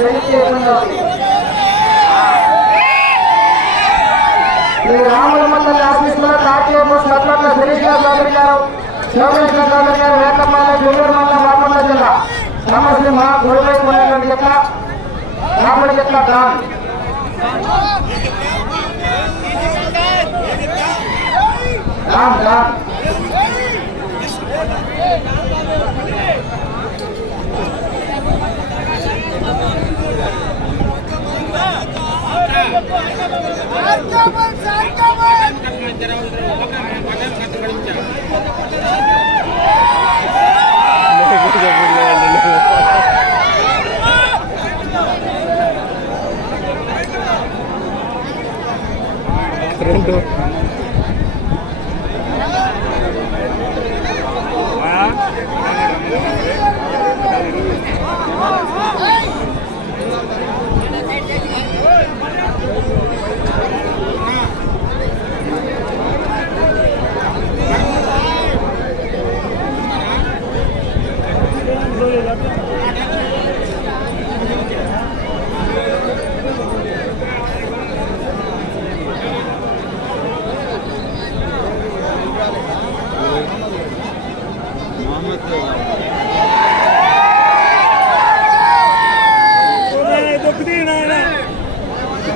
అది కాస్త కొంచెం వెయిట్ చేయకుండా ఈ రాముల మండలి ఆఫీస్లో తాకీయ పోస్ట్ అట్ల శిరీష్ గారు చౌదరి గారు శోభేశ్వర చౌదరి గారు వేటమాల గుంటూరు మండలం బాపట్ల జిల్లా. సమస్య మా గురువైపు ఉన్నటువంటి చెట్ల రాముడి చెట్ల దాన్ దాన్ దాన్ రెండు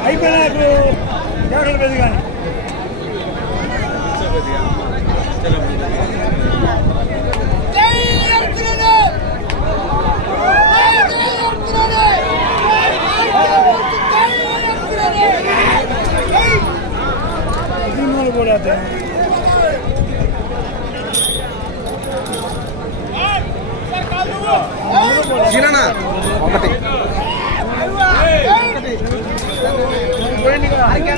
అయిపోయినాకు జాగ్రత్త పెద్ద కానీ. దీనివల్ల కూడా అదే.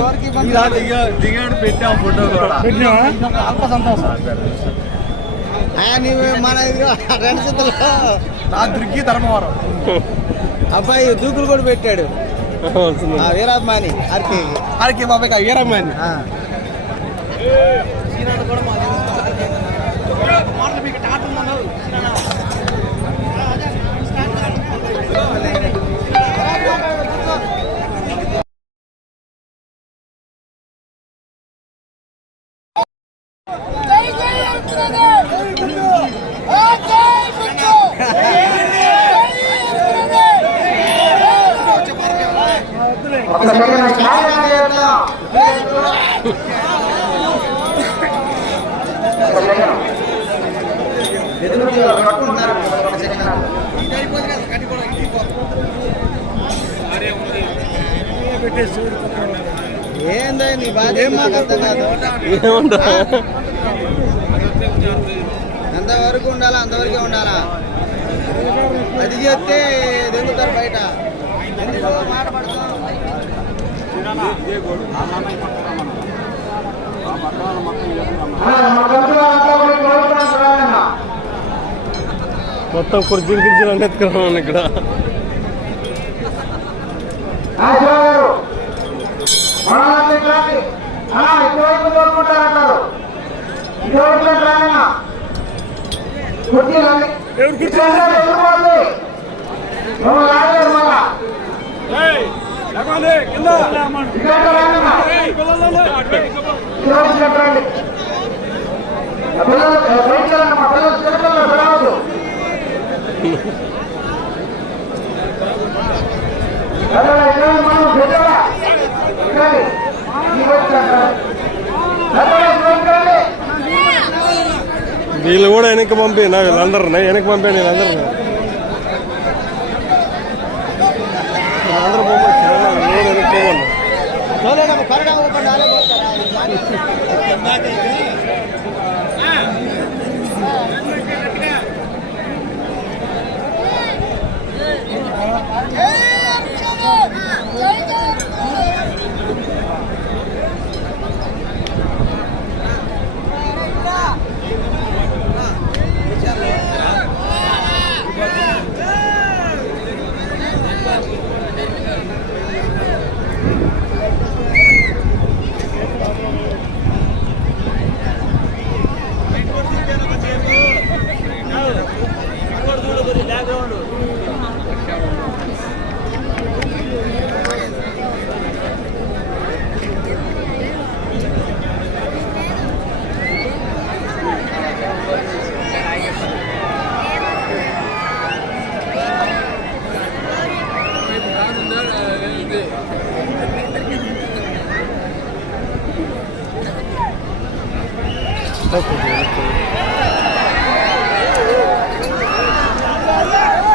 ఒకటి దిగాడు పెట్టాం ఫోటో కూడా పెట్టినావా? నీవు మన ధర్మవరం అబ్బాయి దూకులు కూడా పెట్టాడు ఆ వీరాభిమాని ఆర్కే ఆర్కే బాబాయ్ వీరాభిమాని ఒక సెకండ్ ఛాలెంజ్ చేద్దాం ఒక సెకండ్ ఎదురు పట్టుకుంటున్నారు ఒక సెకండ్ పెట్టేసి ఏందో నీ బాధ ఏం మాకు అర్థం కాదు ఎంతవరకు ఉండాలా? అంతవరకే ఉండాలా? అది చేస్తే దొంగతారు బయట. ఎందుకు మొత్తం కుర్చీలు అన్నీ ఎత్తుకున్నాం ఇక్కడ. కోరుకుంటారంటారు చెప్పండి. పిల్లలు బయటికి వెళ్ళండి మా పిల్లలు చిన్నపిల్లలు రావద్దు రెండు వేల ఇరవై మూడు ఫిబ్రవరి ఇరవై ఈ వచ్చారు రెండు వేల ఇరవై ఇరవై వీళ్ళు కూడా వెనక్కి పంపి నా వీళ్ళందరినీ వెనక్కి పంపాను వీళ్ళందరినీ వీళ్ళందరూ పోమని చాలా వీళ్ళు కూడా వెనక్కి పోమన్నా చూడండి కరడా ఊపండి ఆలే పోతారా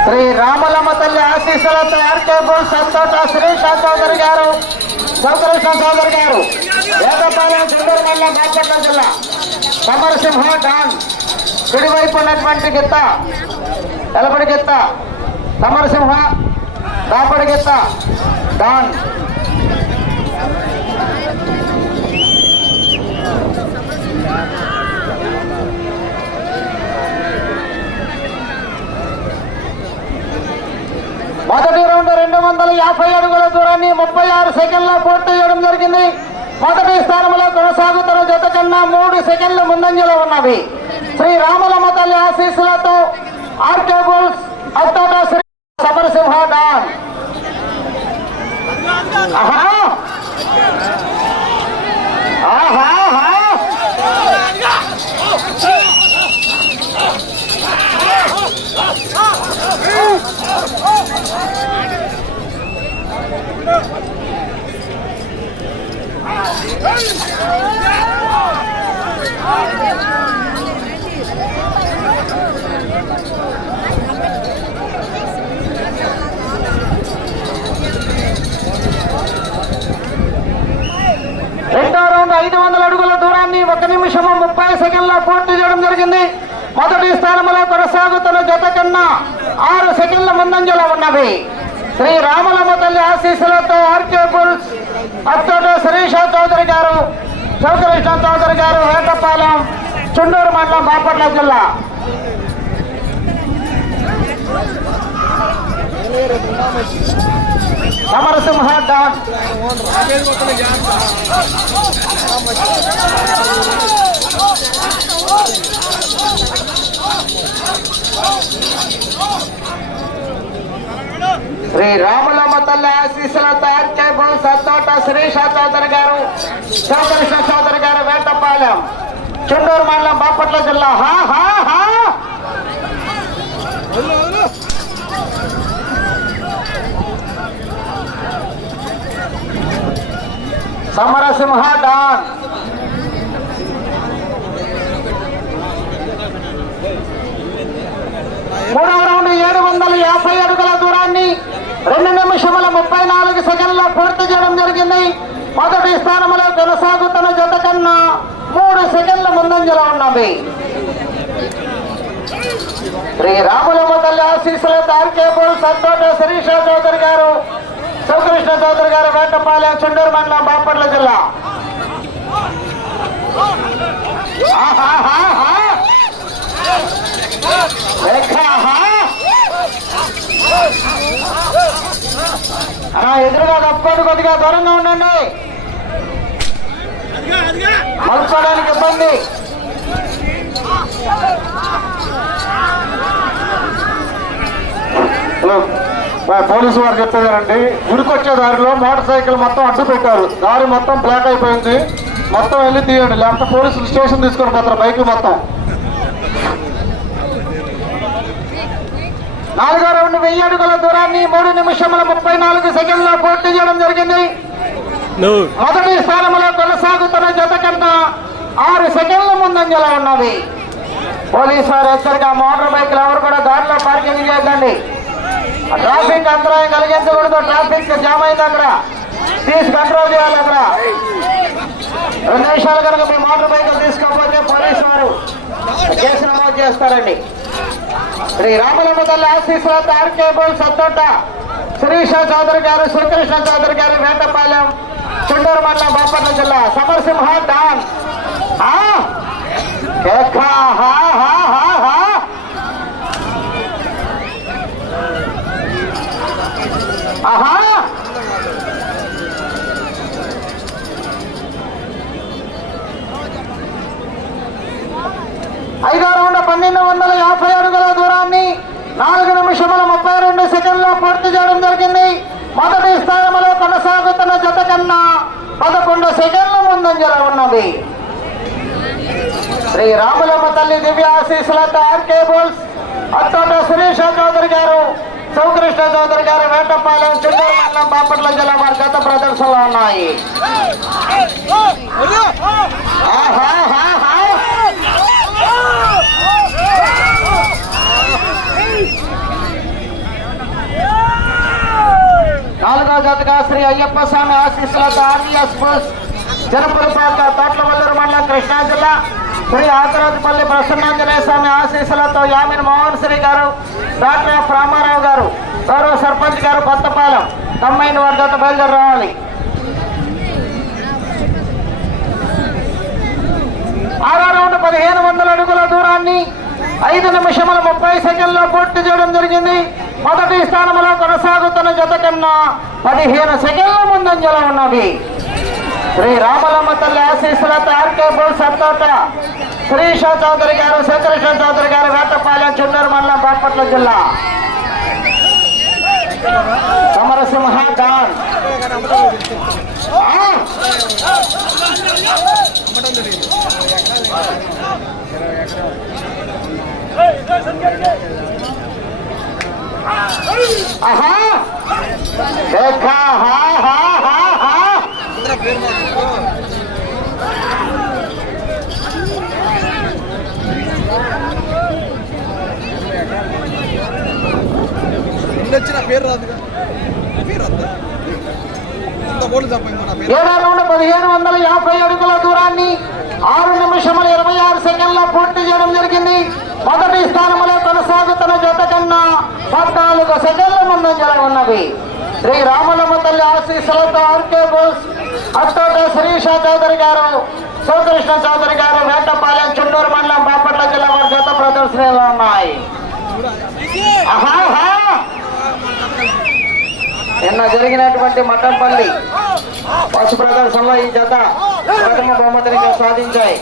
శ్రీ రామలమ్మ తల్లి ఆశీస్సులతో ఆర్కేబుల్ సంతోష శ్రీషా చౌదరి గారు శంకరేశ్వర చౌదరి గారు వేదపాలెం చంద్రమల్ల బాపట్ల జిల్లా సమరసింహ డాన్ కుడివైపు ఉన్నటువంటి గిత్త ఎలబడి గిత్త సమరసింహ దాపడి గిత్త డాన్. మొదటి రౌండ్ రెండు వందల యాభై అడుగుల దూరాన్ని ముప్పై ఆరు సెకండ్ల పూర్తి చేయడం జరిగింది. మొదటి స్థానంలో కొనసాగుతున్న జత కన్నా మూడు సెకండ్ల ముందంజలో ఉన్నవి. శ్రీ రామలమ్మ తల్లి ఆశీస్సులతో RK Bulls Attota Shri Samarasimha don. ఆహా! ఆహా! ఐదు వందల అడుగుల దూరాన్ని ఒక నిమిషము ముప్పై సెకండ్లో పూర్తి చేయడం జరిగింది. మొదటి స్థానంలో కొనసాగుతున్న జత కన్నా ఆరు సెకండ్ల ముందంజలో ఉన్నవి. శ్రీ రామలమ్మ తల్లి ఆశీస్సులతో ఆర్కే బుల్స్ అత్తోట శిరీష చౌదరి గారు శివకృష్ణ చౌదరి గారు వేటపాలెం చుండూరు మండలం బాపట్ల జిల్లా. సమరసింహ డాన్. శ్రీ రాములమ్మ తల్లి ఆశీస్సులతో సత్తోట చౌదరి గారు శివకృష్ణ చౌదరి గారు వేటపాలెం చుండూరు మండలం బాపట్ల జిల్లా. హా హా హా! సమరసింహ డాన్ మూడవ రౌండ్ ఏడు వందల యాభై అడుగుల దూరాన్ని రెండు నిమిషముల ముప్పై నాలుగు సెకండ్లో పూర్తి చేయడం జరిగింది. మొదటి స్థానంలో కొనసాగుతున్న జత కన్నా మూడు సెకండ్ల ముందంజలో ఉన్నది. శ్రీ రాములమ్మ తల్లి ఆశీస్సులు తార్కేపూర్ సంతోట శిరీష చౌదరి గారు శివకృష్ణ చౌదరి గారు వేటపాలెం చుండూరు మండలం బాపట్ల జిల్లా. ఆహాహా! అలా ఎదురుగా తప్పదు కొద్దిగా దూరంగా ఉండండి. కలుపుకోవడానికి ఇబ్బంది. హలో పోలీసు వారు చెప్పేదారండి గుడికొచ్చే దారిలో మోటార్ సైకిల్ మొత్తం అడ్డు పెట్టారు. దారి మొత్తం బ్లాక్ అయిపోయింది. మొత్తం వెళ్ళి తీయండి. లేకపోతే పోలీసులు స్టేషన్ తీసుకొని పోతారు బైక్ మొత్తం. నాలుగో రౌండ్ వెయ్యి అడుగుల దూరాన్ని మూడు నిమిషముల ముప్పై నాలుగు సెకండ్లో పూర్తి చేయడం జరిగింది. మొదటి స్థానంలో కొనసాగుతున్న జత కన్నా ఆరు సెకండ్ల ముందంజలో ఉన్నది. పోలీసు వారు హెచ్చరిక మోటార్ బైక్లు ఎవరు కూడా దారిలో పార్కింగ్ చేయొద్దండి. ట్రాఫిక్ అంతరాయం కలిగించకూడదు. ట్రాఫిక్ జామ్ అయింది అక్కడ. తీసి కంట్రోల్ చేయాలి అక్కడ. రెండు నిమిషాలు కనుక మీ మోటార్ బైకులు తీసుకోకపోతే పోలీసు వారు కేసు నమోదు చేస్తారండి. శ్రీ రామలమ్మ తల్లి ఆశీస్సులతో ఆర్కేబుల్ సత్తోట శ్రీష చౌదరి గారు శ్రీకృష్ణ చౌదరి గారు వేటపాలెం చుండూరు మండలం బాపట్ల జిల్లా. సమరసింహ డాన్. ఆ? కేక, ఆహా! ఐదో రౌండ్ పన్నెండు వందల యాభై అడుగుల దూరాన్ని నాలుగు నిమిషముల ముప్పై రెండు సెకండ్లో పూర్తి చేయడం జరిగింది మొదటి స్థానంలో కొనసాగుతున్న జత కన్నా పదకొండు సెకండ్ల ముందంజలో ఉన్నది శ్రీ రాములమ్మ తల్లి దివ్య ఆశీస్సులతో ఆర్కే బోల్స్ అత్తోట సురేష చౌదరి గారు శివకృష్ణ చౌదరి గారు వేటపాలెం చిత్తూరు బాపట్ల జిల్లా వారి గత ప్రదర్శనలో ఉన్నాయి నాలుగో జతగా శ్రీ అయ్యప్ప స్వామి ఆశీస్సులతో ఆర్వీఎస్ బోస్ జనపురపాక తోట్లవల్లూరు మండలం కృష్ణా జిల్లా. శ్రీ ఆకురాజుపల్లి ప్రసన్నాంజనేయ స్వామి ఆశీస్సులతో యామిన్ మోహన్ శ్రీ గారు డాక్టర్ ఎఫ్ రామారావు గారు గౌరవ సర్పంచ్ గారు కొత్తపాలెం తమ్మైన వారి జత బయలుదేరి రావాలి. ఆరో రౌండ్ పదిహేను వందల అడుగుల దూరాన్ని ఐదు నిమిషముల ముప్పై సెకండ్లో పూర్తి చేయడం జరిగింది. మొదటి స్థానంలో కొనసాగుతున్న జత కన్నా పదిహేను సెకండ్ల ముందంజలో ఉన్నది శ్రీ రామలమ్మ తల్లి ఆశీస్సులతో ఆర్కే బోల్ సత్తోట శ్రీష చౌదరి గారు శంకరేశ్వర చౌదరి గారు వేటపాలెం చుండూరు మండలం బాపట్ల జిల్లా సమరసింహ డాన్ ఆ! ఆహా देखा हा हा हा हा వచ్చిన పేరు రాదుగా పేరు వద్దా ఇంత కోట్లు చెప్పండి నా పేరు ఏడో రౌండ్ పదిహేను వందల యాభై అడుగుల దూరాన్ని ఆరు నిమిషముల ఇరవై ఆరు సెకండ్ల పూర్తి చేయడం జరిగింది మొదటి స్థానంలో కొనసాగుతున్న జత కన్నా పద్నాలుగు సెకండ్ల ముందంజల ఉన్నది. శ్రీ రామలమ్మ తల్లి ఆశీస్సులతో ఆర్కే బోస్ అష్టోట శిరీష చౌదరి గారు శివకృష్ణ చౌదరి గారు వేటపాలెం చుండూరు మండలం బాపట్ల జిల్లా వారి జత ప్రదర్శనలో ఉన్నాయి. నిన్న జరిగినటువంటి మటంపల్లి పశు ప్రదర్శనలో ఈ జత ప్రథమ బహుమతిని సాధించాయి.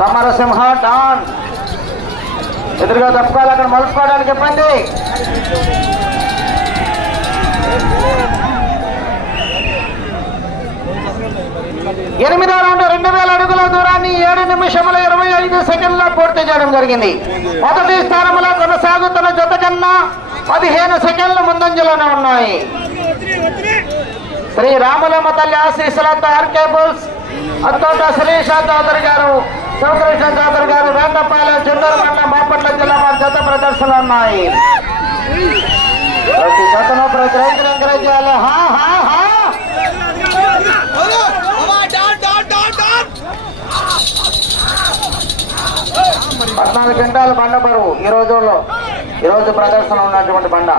సమరసింహ డాన్. ఎదురుగా తప్పుకోవాలి అక్కడ మలుపుకోవడానికి చెప్పండి ఎనిమిదో రౌండ్ రెండు వేల అడుగుల దూరాన్ని ఏడు నిమిషముల ఇరవై ఐదు సెకండ్ల పూర్తి చేయడం జరిగింది. మొదటి స్థానంలో కొనసాగుతున్న జత కన్నా పదిహేను సెకండ్ల ముందంజలోనే ఉన్నాయి. శ్రీ రామలమ్మ తల్లి ఆశీస్సులతో ఆర్కేబుల్స్ అత్తోట శ్రీషా చౌదరి గారు శివకృష్ణ చౌదరి గారు వేటపాలెం చిల్లూరు మండలం బాపట్ల జిల్లా వారి జత ప్రదర్శనలు ఉన్నాయి. ప్రతి జతను ప్రతి రైతులు ఎంకరేజ్ చేయాలి. హా హా హా. పద్నాలుగు క్వింటాల బండ బరువు ఈ రోజుల్లో. ఈరోజు ప్రదర్శన ఉన్నటువంటి బండ.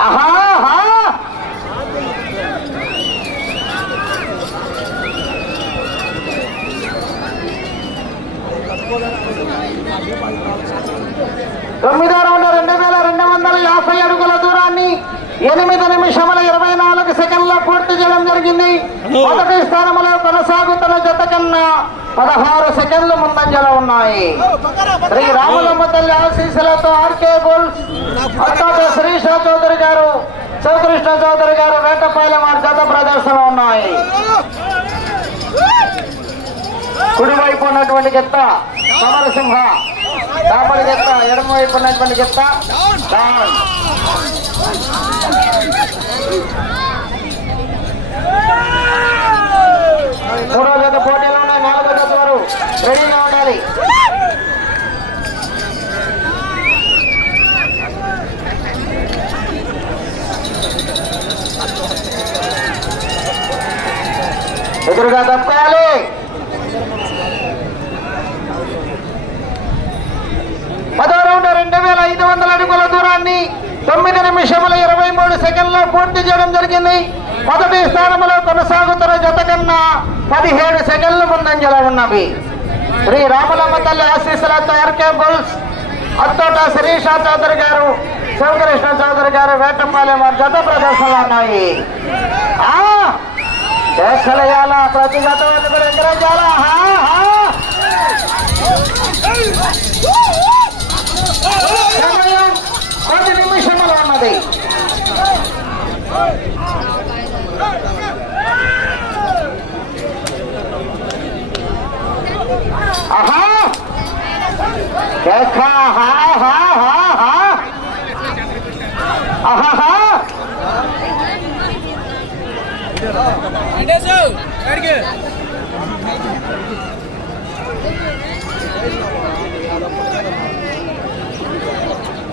ఆహా! తొమ్మిదో రౌండ్ రెండు వేల రెండు వందల యాభై అడుగుల దూరాన్ని ఎనిమిది నిమిషముల ఇరవై నాలుగు సెకండ్ల పూర్తి చేయడం జరిగింది. జరిగింది మొదటి స్థానంలో కొనసాగుతున్న జత కన్నా పదహారు సెకండ్లు ముందంజలో ఉన్నాయి. శ్రీ రాములమ్మ తల్లి ఆశీస్సులతో ఆర్కే బుల్స్ అత్తాత శ్రీష చౌదరి గారు శివకృష్ణ చౌదరి గారు వేటపాలెం వారి జత ప్రదర్శనలో ఉన్నాయి. కుడివైపు ఉన్నటువంటి గిత్త సమరసింహ. దాపడి గిత్త ఎడమ వైపు ఉన్నటువంటి గిత్త డౌన్ మూడో జత పోటీలో ఉన్నాయి నాలుగో జత వారు రెడీగా ఉండాలి ఎదురుగా తప్పుకోవాలి పదో రౌండ్ రెండు వేల ఐదు వందల అడుగుల దూరాన్ని తొమ్మిది నిమిషముల ఇరవై మూడు సెకండ్లో పూర్తి చేయడం జరిగింది. మొదటి స్థానంలో కొనసాగుతున్న జత కన్నా పదిహేడు సెకండ్ల ముందంజలో ఉన్నవి. శ్రీ రామలమ్మ తల్లి ఆశీస్సులతో ఆర్కే బుల్స్ అత్తోట శిరీష చౌదరి గారు శివకృష్ణ చౌదరి గారు వేటపాలెం వారి జత ప్రదర్శనలు ఉన్నాయి. ఆ, కేకలేయాలా ప్రతి జత వాళ్ళు కూడా ఎగరేయాలా హా, హా. సమయం పది నిమిషములు ఉన్నది. ఆహా!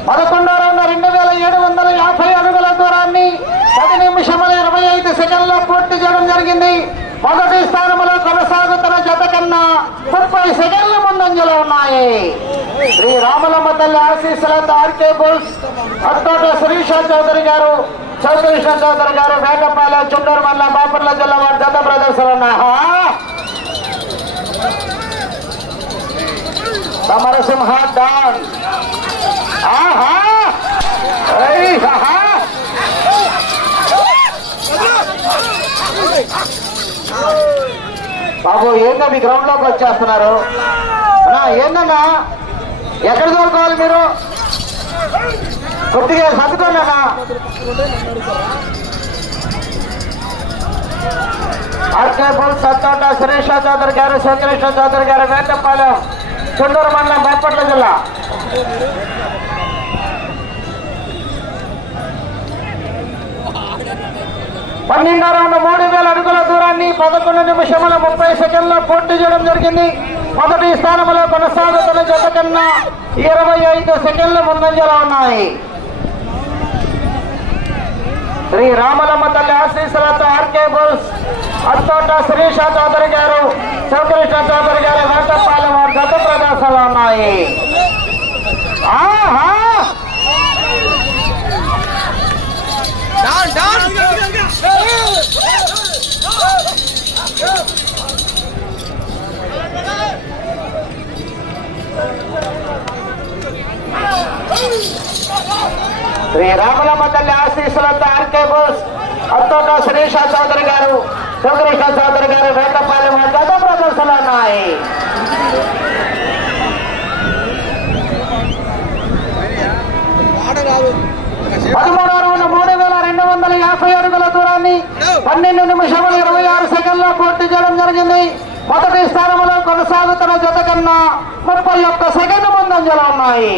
పదకొండో రౌండ్ రెండు వేల ఏడు వందల యాభై అడుగుల దూరాన్ని పది నిమిషముల ఇరవై ఐదు సెకండ్లో పూర్తి చేయడం జరిగింది. మొదటి స్థానంలో కొనసాగుతున్న జత కన్నా ముప్పై సెకండ్ల ముందంజలో ఉన్నాయి. శ్రీ రామలమ్మ తల్లి ఆశీస్సులతో ఆర్కే బుల్స్ అత్తోట శిరీష చౌదరి గారు చౌదరీష చౌదరి గారు వేటపాలెం చుండూరు మల్ల బాపట్ల జిల్లా వారి జత ప్రదర్శన ఉన్నాయి. సమరసింహ డాన్ ఆహా! ఏయ్, ఆహా! బాబు ఏందా మీ గ్రౌండ్లోకి వచ్చేస్తున్నారు? ఏందన్నా? ఎక్కడ దొరకాలి మీరు? కొద్దిగా సర్దుకోండి అన్నా. అర్కేపూర్ సత్తోట సురేష చౌదరి గారు శంకరేశ్వర చౌదరి గారు వేటపాలెం చుండూరు మండలం బాపట్ల జిల్లా. పన్నెండు రౌండ్ మూడు వేల అడుగుల దూరాన్ని పదకొండు నిమిషముల ముప్పై సెకండ్ల పూర్తి చేయడం జరిగింది. మొదటి స్థానంలో కొనసాగుతున్న జత కన్నా ఇరవై ఐదు సెకండ్ల ముందంజలో ఉన్నాయి. శ్రీ రామలమ్మ తల్లి ఆశీస్సులతో ఆర్కే బోల్స్ అత్తోట శిరీష చౌదరి గారు శివకృష్ణ చౌదరి గారు వేటపాలెం వారి గత ప్రదర్శనలు ఉన్నాయి. ఆహా! శ్రీ రామలమ్మ తల్లి ఆశీస్సులతో ఆర్కే బోస్ అత్తోట శిరీష చౌదరి గారు శివకృష్ణ చౌదరి గారు వేటపాలెం వారి గత ప్రదర్శనలు ఉన్నాయి. పాట కాదు పదమూడో రౌండ్ మూడు వేల రెండు వందల యాభై అడుగుల దూరాన్ని పన్నెండు నిమిషముల ఇరవై ఆరు సెకండ్లో పూర్తి చేయడం జరిగింది. మొదటి స్థానంలో కొనసాగుతున్న జత కన్నా ముప్పై ఒక్క సెకండ్ ముందంజలో ఉన్నాయి.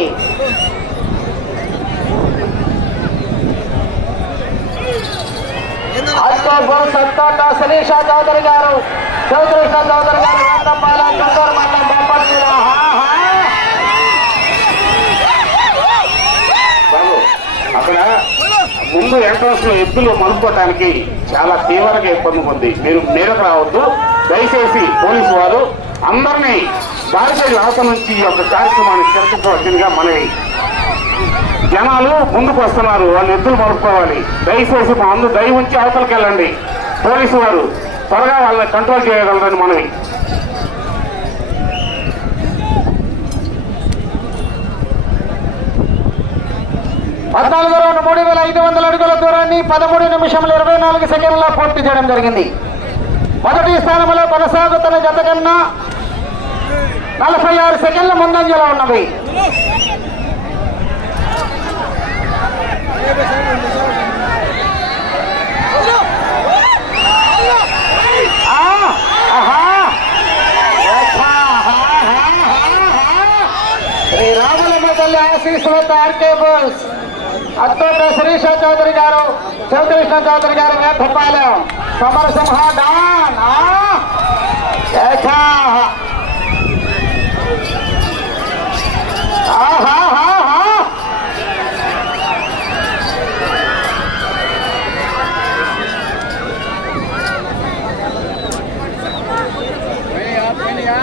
సత్తోట శిరీష చౌదరి గారు. శివకృష్ణ చౌదరి గారు వేటపాలెం చుండూరు మండలం బాపట్ల జిల్లా. హా, హా. బాబు అక్కడ ముందు ఎంట్రన్స్లో ఎద్దులు మలుపుకోవటానికి చాలా తీవ్రంగా ఇబ్బంది ఉంది. మీరు మీదకు రావద్దు. దయచేసి పోలీసు వారు అందరినీ బారికేడ్ అవతల నుంచి ఈ యొక్క కార్యక్రమాన్ని జరిపించవలసిందిగా మనవి. జనాలు ముందుకు వస్తున్నారు. వాళ్ళు ఎద్దులు మలుపుకోవాలి. దయచేసి మా అందరూ దయ ఉంచి అవతలకి వెళ్ళండి పోలీసు వారు త్వరగా వాళ్ళని కంట్రోల్ చేయగలరని మనవి. పద్నాలుగు రౌండ్ మూడు వేల ఐదు వందల అడుగుల దూరాన్ని పదమూడు నిమిషముల ఇరవై నాలుగు సెకండ్ల పూర్తి చేయడం జరిగింది. మొదటి స్థానంలో కొనసాగుతున్న జత కన్నా నలభై ఆరు సెకండ్ల ముందంజలో ఉన్నవి. ఆ, ఆహా. తల్లి ఆశీస్సులతో ఆర్కే బోల్స్. అత్తోట శిరీష చౌదరి గారు చౌదృష్ణ చౌదరి గారు వేటపాలెం సమరసింహ డాన్.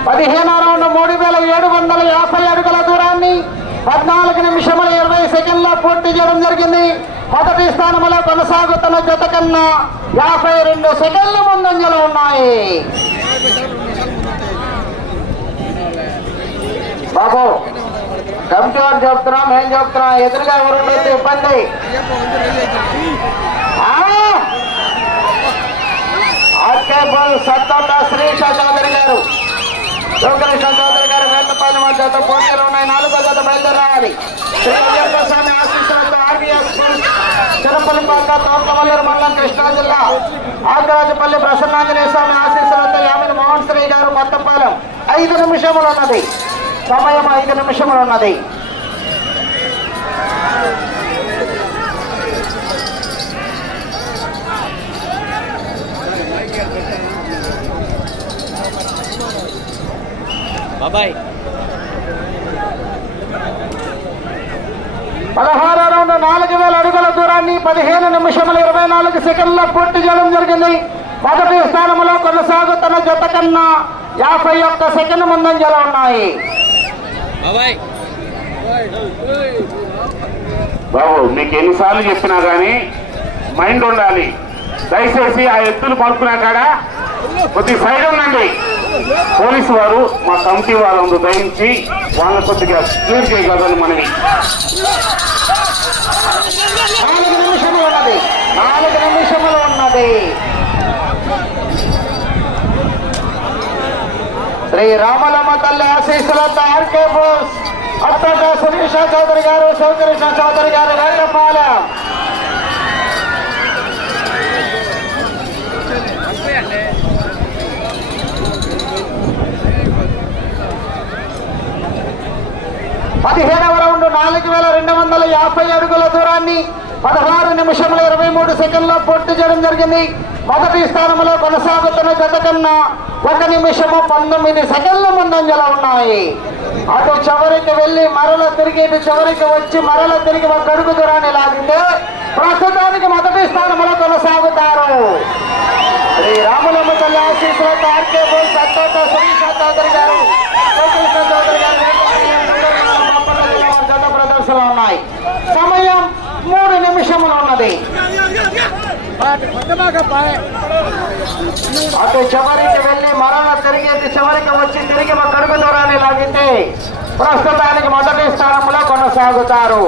పదిహేను రౌండ్ మూడు వేల ఏడు వందల యాభై అడుగుల దూరాన్ని పద్నాలుగు నిమిషముల సెకండ్ల పూర్తి చేయడం జరిగింది. మొదటి స్థానంలో కొనసాగుతున్న జత కన్నా యాభై రెండు సెకండ్లు ముందంజలో ఉన్నాయి. బాబు కమిటీ వారు చెప్తున్నాం ఏం ఎదురుగా ఎవరు ఇబ్బంది. ఆ! బాల్ సత్తోట చౌదరి గారు. శివకృష్ణ చౌదరి గారు వేటపాలెం జత పోటీలు ఉన్నాయి. నాలుగో జత బయలుదేరాలి. రావాలి శ్రీ స్వామి ఆశీస్సులతో ఆర్బీఎస్ చిరపల్లిపాక తోటవల్లూరు మండలం కృష్ణా జిల్లా ఆంధ్రాజపల్లి ప్రసన్నాంజనేయ స్వామి ఆశీస్సులతో యామిని మోహన్ శ్రీ గారు కొత్తపాలెం. ఐదు నిమిషములు ఉన్నది సమయం ఐదు నిమిషములు ఉన్నది బాబాయ్ పదహారు రౌండ్ నాలుగు వేల అడుగుల దూరాన్ని పదిహేను నిమిషముల ఇరవై నాలుగు సెకండ్ల పూర్తి చేయడం జరిగింది. మొదటి స్థానంలో కొనసాగుతున్న జత కన్నా యాభై ఒక్క సెకండ్ ముందంజలో ఉన్నాయి. బాబాయ్. బాబు మీకు ఎన్నిసార్లు చెప్పినా కానీ మైండ్ ఉండాలి. దయచేసి ఆ ఎత్తులు పడుకున్నా కాడ? కొద్ది సైడ్ ఉండండి. పోలీసు వారు మా కమిటీ వాళ్ళందు దయించి వాళ్ళని కొద్దిగా క్లియర్ చేయగలరని మనవి. నాలుగు నిమిషములు ఉన్నది నాలుగు నిమిషములు ఉన్నది శ్రీ రామలమ్మ తల్లి ఆశీస్సులతో ఆర్కే బోస్ అత్తట సునీష చౌదరి గారు శివకృష్ణ చౌదరి గారు రంగపాలెం పదిహేనవ రౌండ్ నాలుగు వేల రెండు వందల యాభై అడుగుల దూరాన్ని పదహారు నిమిషముల ఇరవై మూడు సెకండ్లో పూర్తి చేయడం జరిగింది. మొదటి స్థానంలో కొనసాగుతున్న గత కన్నా ఒక నిమిషము పంతొమ్మిది సెకండ్ల ముందంజల ఉన్నాయి. అటు చివరికి వెళ్ళి మరల తిరిగి ఇటు చివరికి వచ్చి మరల తిరిగి ఒక అడుగు దూరాన్ని లాగితే ప్రస్తుతానికి మొదటి స్థానంలో కొనసాగుతారు. శ్రీ రాములమ్మ తల్లి ఆశీస్సులతో ఆర్కే బోల్ సత్తోట సునీష చౌదరి గారు చౌదరి గారు జత ప్రదర్శనలు ఉన్నాయి సమయం మూడు నిమిషములు ఉన్నది. అటు చివరికి వెళ్ళి మరణ తిరిగేది చివరికి వచ్చి తిరిగి మా అడుగు దూరాన్ని లాగితే ప్రస్తుతానికి మొదటి స్థానంలో కొనసాగుతారు.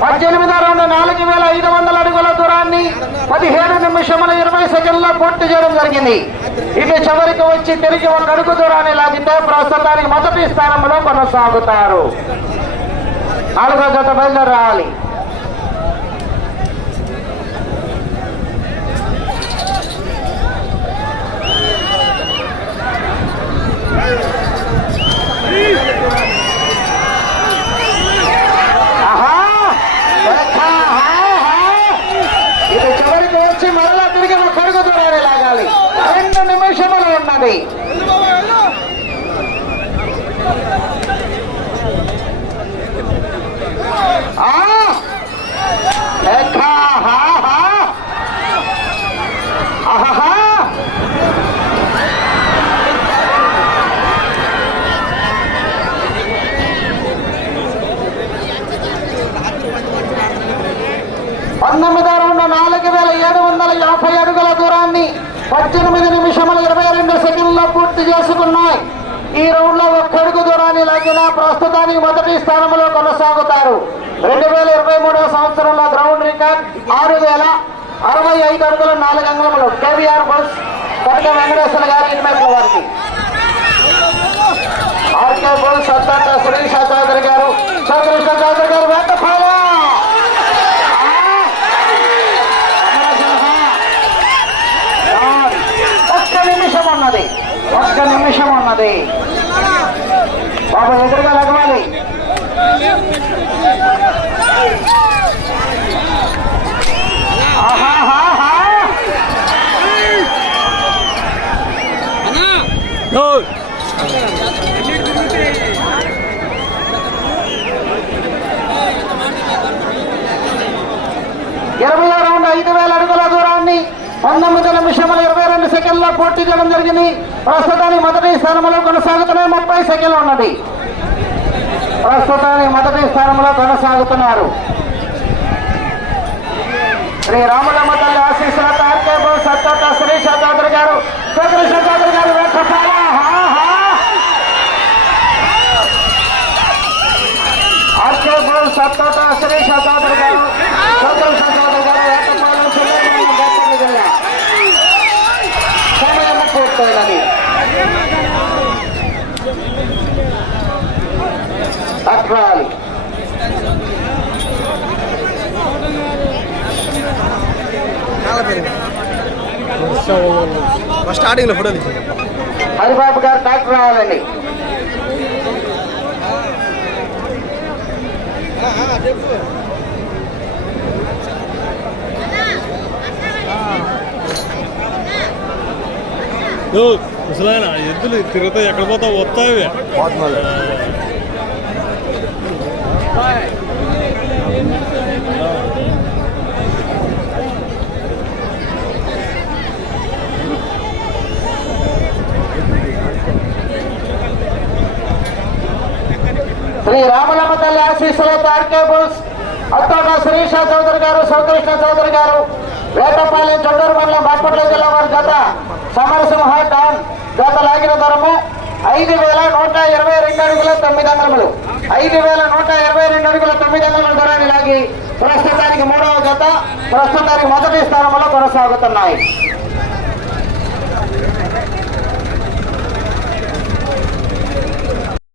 పద్దెనిమిది రెండు నాలుగు వేల ఐదు వందల అడుగుల దూరాన్ని పదిహేడు నిమిషముల ఇరవై సెకండ్లో పూర్తి చేయడం జరిగింది. ఇటు చివరికి వచ్చి తిరిగి ఒక అడుగు దూరాన్ని లాగితే ప్రస్తుతానికి మొదటి స్థానంలో కొనసాగుతారు. నాలుగో జత బయలుదేరి రావాలి ఎక్క! ఆహా! ఇది చివరికి వచ్చి మరలా తిరిగి ఒక అడుగు దూరాన్ని లాగాలి రెండు నిమిషములు ఉన్నది ఆ! ఎక్క! ఆహా! ఆహా! పంతొమ్మిదో రౌండ్ నాలుగు వేల ఏడు వందల యాభై అడుగుల దూరాన్ని పద్దెనిమిది ఎనిమిది నిమిషముల ఇరవై రెండు గుర్తు చేసుకున్నాయి. ఈ రౌండ్లో ఒక్కడుగు దూరాన్ని లాగిన ప్రస్తుతానికి మొదటి స్థానంలో కొనసాగుతారు. రెండు వేల ఇరవై మూడవ సంవత్సరంలో గ్రౌండ్ రికార్డ్ ఆరు వేల అరవై ఐదు అడుగుల నాలుగు అంగుళములు కేవీఆర్ బస్ కనక వెంకటేశ్వర గారి ఇన్మెట్ల వారికి ఆర్కే బోల్ సత్తాట సురేష్ చౌదరి గారు సురేష్ చౌదరి గారు వెంట ఫాలో ఒక్క నిమిషం ఉన్నది ఒక్క నిమిషం ఉన్నది. బాబు ఎదురుగా లగవాలి. ఇరవై రౌండ్ ఐదు వేల అడుగుల దూరాన్ని పంతొమ్మిది నిమిషముల ఇరవై రెండు సెకండ్ల పూర్తి చేయడం జరిగింది. ప్రస్తుతానికి మొదటి స్థానంలో కొనసాగుతున్నాయి ముప్పై సెకండ్లు ఉన్నది. ప్రస్తుతానికి మొదటి స్థానంలో కొనసాగుతున్నారు. శ్రీ రాములమ్మ తల్లి ఆశీస్సులతో ఆర్కే బోస్ సత్తోట సురేష్ చౌదరి గారు సురేష్ చౌదరి గారు వెంకటాల ఆర్కే బోస్ సత్తోట సురేష్ చౌదరి గారు సురేష్ చౌదరి గారు వేటపాలెం సుబ్రహ్మణ్యం గోపాల జిల్లా సమయం పూర్తయినది అట్రాలి స్టార్టింగ్లో ఫోటో తీసి హరిబాబు గారు డాక్టర్ రావాలండి. ముసలాయన ఎద్దులు తిరుగుతాయి ఎక్కడ పోతావు? వస్తావి. శ్రీ రామలమ్మ తల్లి ఆశీస్సులతో ఆర్కే కేబుల్స్ అత్తోట శిరీష చౌదరి గారు శివకృష్ణ చౌదరి గారు. వేటపాలెం చొండూరు మండలం బాపట్ల జిల్లా వారి జత సమరసింహ డాన్ గత లాగిన ధరము ఐదు వేల నూట ఇరవై రెండు అడుగుల తొమ్మిది అంగములు ఐదు వేల నూట ఇరవై రెండు అడుగుల తొమ్మిది అంగముల ధరని లాగి ప్రస్తుతానికి మూడవ జత ప్రస్తుతానికి మొదటి స్థానంలో కొనసాగుతున్నాయి.